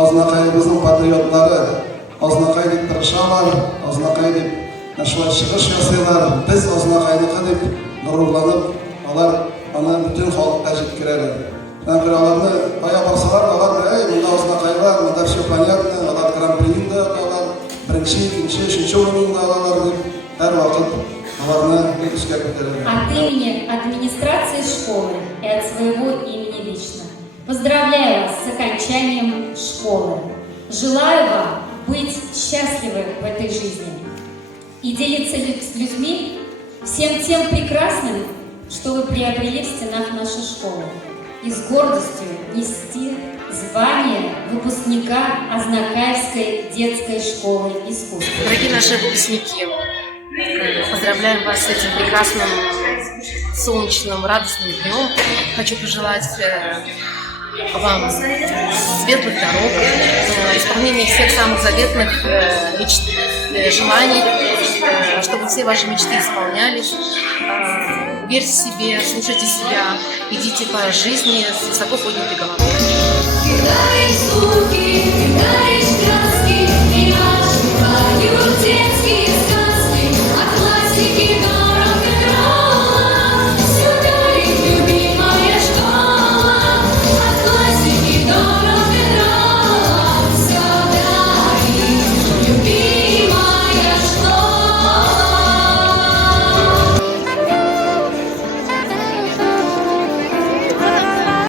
Азнакайыбыздың патриотлары, азнакай дип тырышалар, азнакай дип шулай чыгыш ясыйлар. Без азнакайныкы дип горурланып, алар аны бүтән халыкка җиткерәләр. Аларны кая барсалар, алар монда азнакай бар, монда все понятно, алар гран-прида алар, беренче, икенче, өченче урында алалар дип һәр вакыт аларны көскә күтәрәләр. От имени администрации школы и от своего имени лично поздравляю вас с окончанием школы. Желаю вам быть счастливы в этой жизни и делиться с людьми всем тем прекрасным, что вы приобрели в стенах нашей школы, и с гордостью нести звание выпускника Азнакаевской детской школы искусств. Дорогие наши выпускники, поздравляем вас с этим прекрасным, солнечным, радостным днем. Хочу пожелать вам светлых дорог, исполнения всех самых заветных мечт, желаний, чтобы все ваши мечты исполнялись. Верьте в себе, слушайте себя, идите по жизни с высоко поднятой головой.